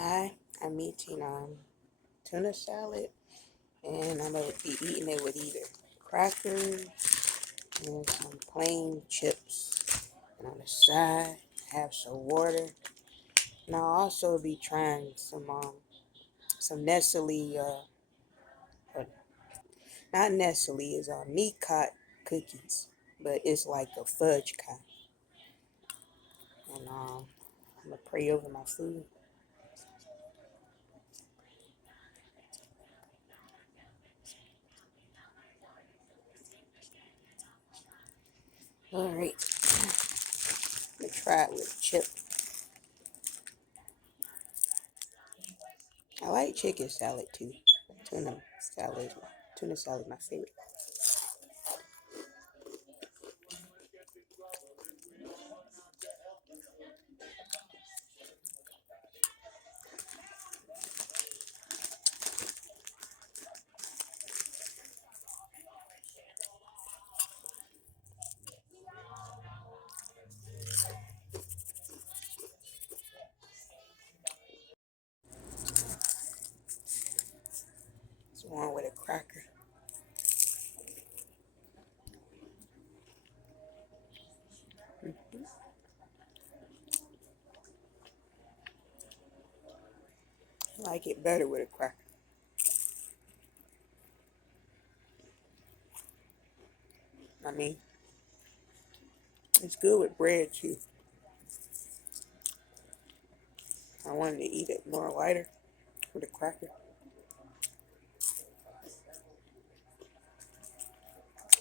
Hi, I'm eating tuna salad, and I'm gonna be eating it with either crackers and some plain chips. And on the side, have some water. And I'll also be trying some Nestle uh not Nestle, it's nekot cookies, but it's like a fudge kind. And I'm gonna pray over my food. All right, I'm gonna try it with chip. I like chicken salad too. Tuna tuna salad is my favorite. It's one with a cracker. I like it better with a cracker. I mean, it's good with bread too. I wanted to eat it more lighter with a cracker.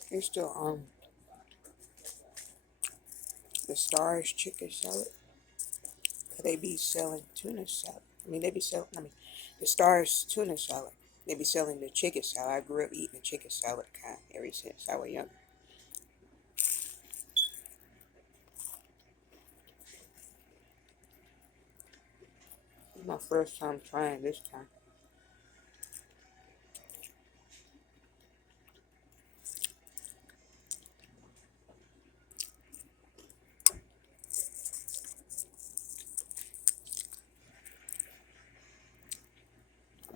Here's still the Stars chicken salad. They be selling tuna salad. The Stars tuna salad. They be selling the chicken salad. I grew up eating the chicken salad kind ever since I was young. It's my first time trying this time.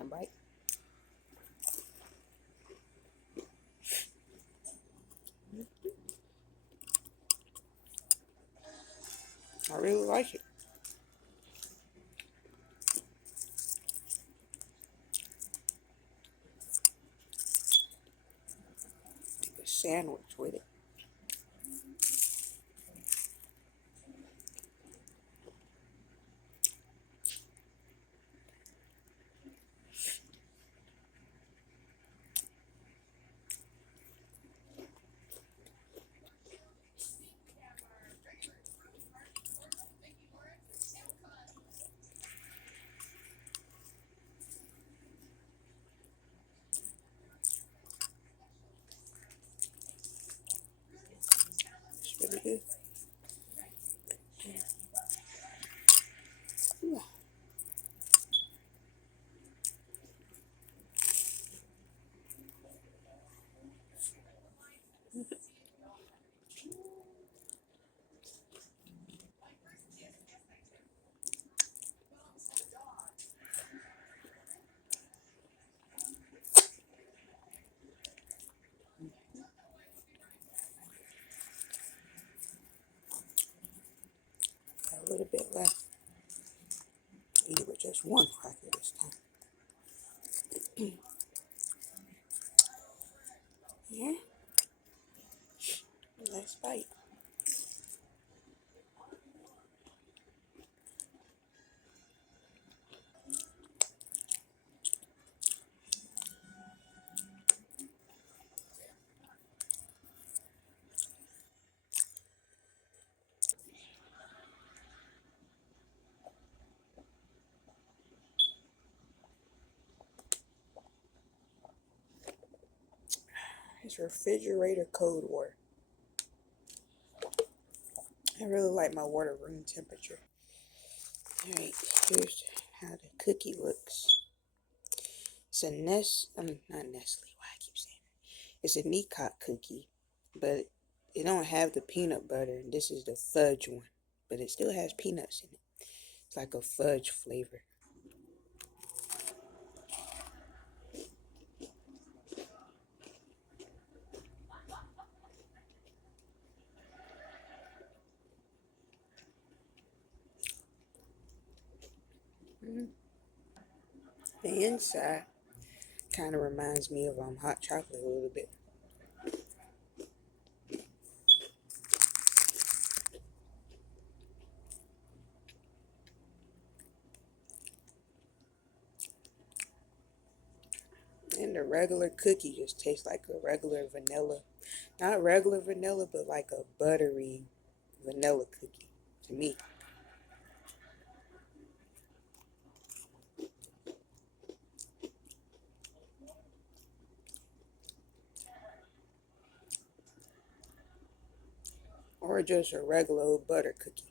A bite. I really like it. Take a sandwich with it. It's really good. Ooh, got a little bit left. Eat it with just one cracker this time. Yeah, nice bite. It's refrigerator code word. I really like my water room temperature. Alright, here's how the cookie looks. It's a not Nestle, why I keep saying it. It's a nekot cookie, but it don't have the peanut butter, and this is the fudge one. But it still has peanuts in it. It's like a fudge flavor. The inside kind of reminds me of hot chocolate a little bit. And the regular cookie just tastes like a regular vanilla. Not regular vanilla, but like a buttery vanilla cookie to me. Or just a regular old butter cookie.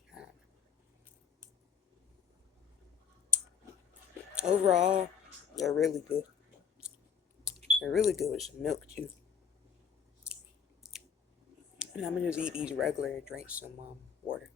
Overall, they're really good. They're really good with some milk too. And I'm gonna just eat these regular and drink some water.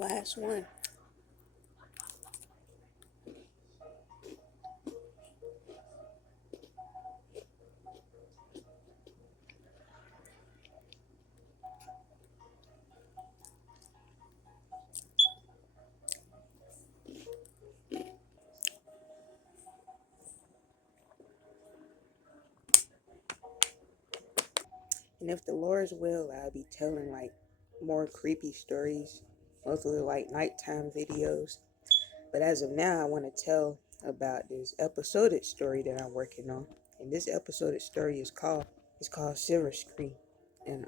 Last one. And if the Lord's will, I'll be telling like more creepy stories, mostly like nighttime videos. But as of now, I want to tell about this episodic story that I'm working on. And this episodic story is called Silver Screen. And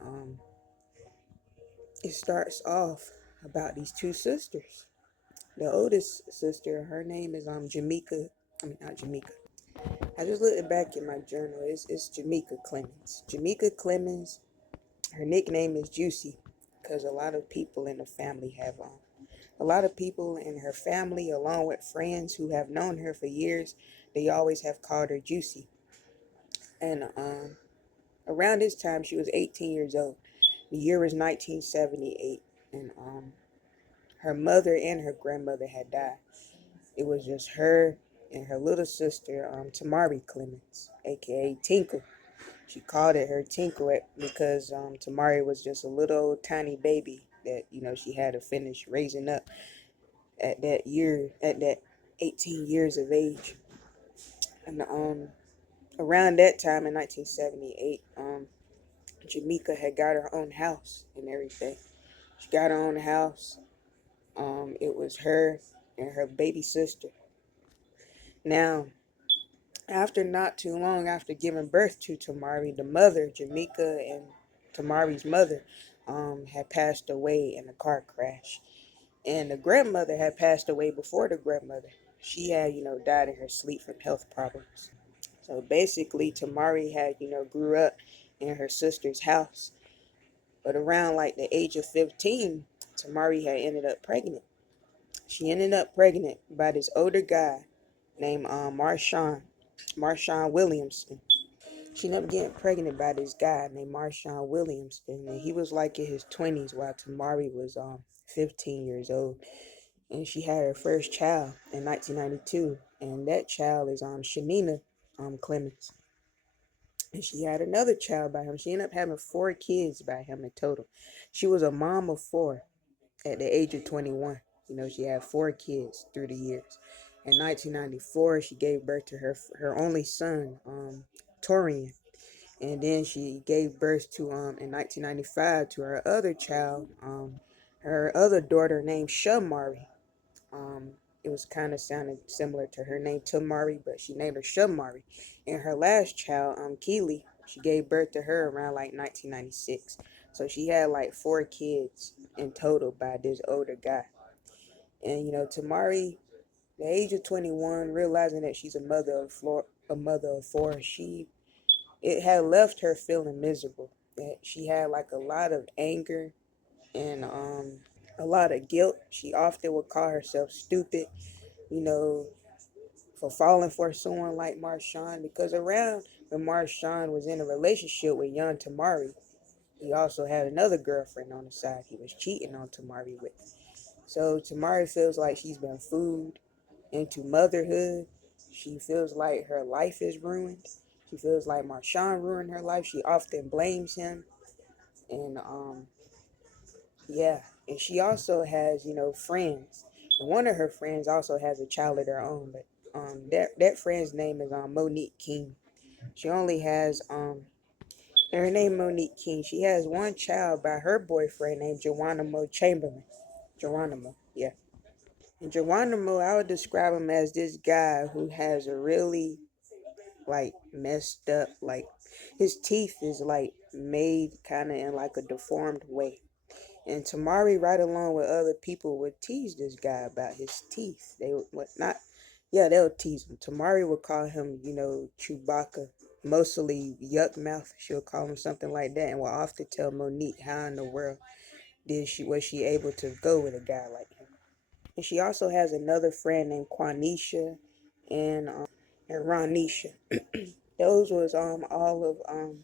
it starts off about these two sisters. The oldest sister, her name is Jamaica. I mean not Jamaica. I just looked back in my journal. It's Jamaica Clemens. Jamaica Clemens. Her nickname is Juicy because a lot of people in the family have a lot of people in her family, along with friends who have known her for years, they always have called her Juicy. And around this time, she was 18 years old. The year was 1978, and her mother and her grandmother had died. It was just her and her little sister, Tamari Clemens, aka Tinkle. She called it her Tinkle because Tamari was just a little tiny baby that she had to finish raising up at that 18 years of age. And around that time in 1978, Jamaica had got her own house and everything. She got her own house. It was her and her baby sister. Now, after not too long after giving birth to Tamari, the mother, Jamaica, and Tamari's mother, had passed away in a car crash. And the grandmother had passed away before the grandmother. She had, died in her sleep from health problems. So basically, Tamari had, grew up in her sister's house. But around like the age of 15, Tamari had ended up pregnant. She ended up pregnant by this older guy named Marshawn Williamson. She ended up getting pregnant by this guy named Marshawn Williamson, and he was like in his 20s while Tamari was 15 years old. And she had her first child in 1992, and that child is Shanina Clemens. And she had another child by him. She ended up having 4 kids by him in total. She was a mom of 4 at the age of 21. She had 4 kids through the years. In 1994, she gave birth to her only son, Torian. And then she gave birth to in 1995 to her other child, her other daughter named Shamari. Um, it was kind of sounded similar to her name Tamari, but she named her Shamari. And her last child, Keely, she gave birth to her around like 1996. So she had like 4 kids in total by this older guy. And Tamari, the age of 21, realizing that she's a mother of 4, she it had left her feeling miserable. That she had like a lot of anger and a lot of guilt. She often would call herself stupid, you know, for falling for someone like Marshawn, because around when Marshawn was in a relationship with young Tamari, he also had another girlfriend on the side he was cheating on Tamari with. So Tamari feels like she's been fooled into motherhood. She feels like her life is ruined. She feels like Marshawn ruined her life. She often blames him. And yeah. And she also has, friends. And one of her friends also has a child of their own, but that friend's name is Monique King. She only has her name Monique King. She has one child by her boyfriend named Geronimo Chamberlain. Geronimo, yeah. And Geronimo, I would describe him as this guy who has a really like messed up, like his teeth is like made kind of in like a deformed way. And Tamari, right along with other people, would tease this guy about his teeth. They would not, yeah, they'll tease him. Tamari would call him, Chewbacca, mostly yuck mouth. She'll call him something like that, and will often tell Monique how in the world was she able to go with a guy like him. And she also has another friend named Quanisha and Ronisha. Those was all of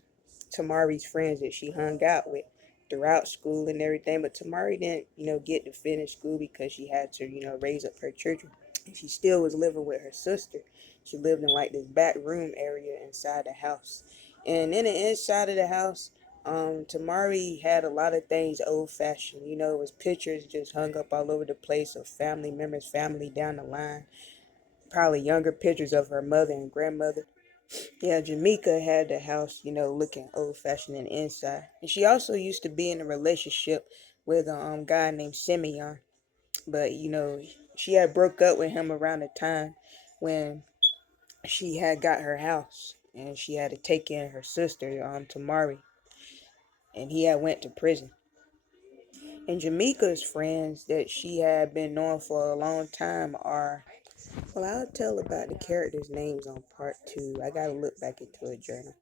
Tamari's friends that she hung out with throughout school and everything. But Tamari didn't, get to finish school because she had to, raise up her children. And she still was living with her sister. She lived in like this back room area inside the house. And in the inside of the house, Tamari had a lot of things old fashioned. It was pictures just hung up all over the place of family members, family down the line. Probably younger pictures of her mother and grandmother. Yeah, Jamaica had the house, looking old fashioned and inside. And she also used to be in a relationship with a guy named Simeon. But, she had broke up with him around the time when she had got her house. And she had to take in her sister, Tamari. And he had went to prison. And Jamaica's friends that she had been knowing for a long time are, well, I'll tell about the characters' names on part 2. I gotta look back into a journal.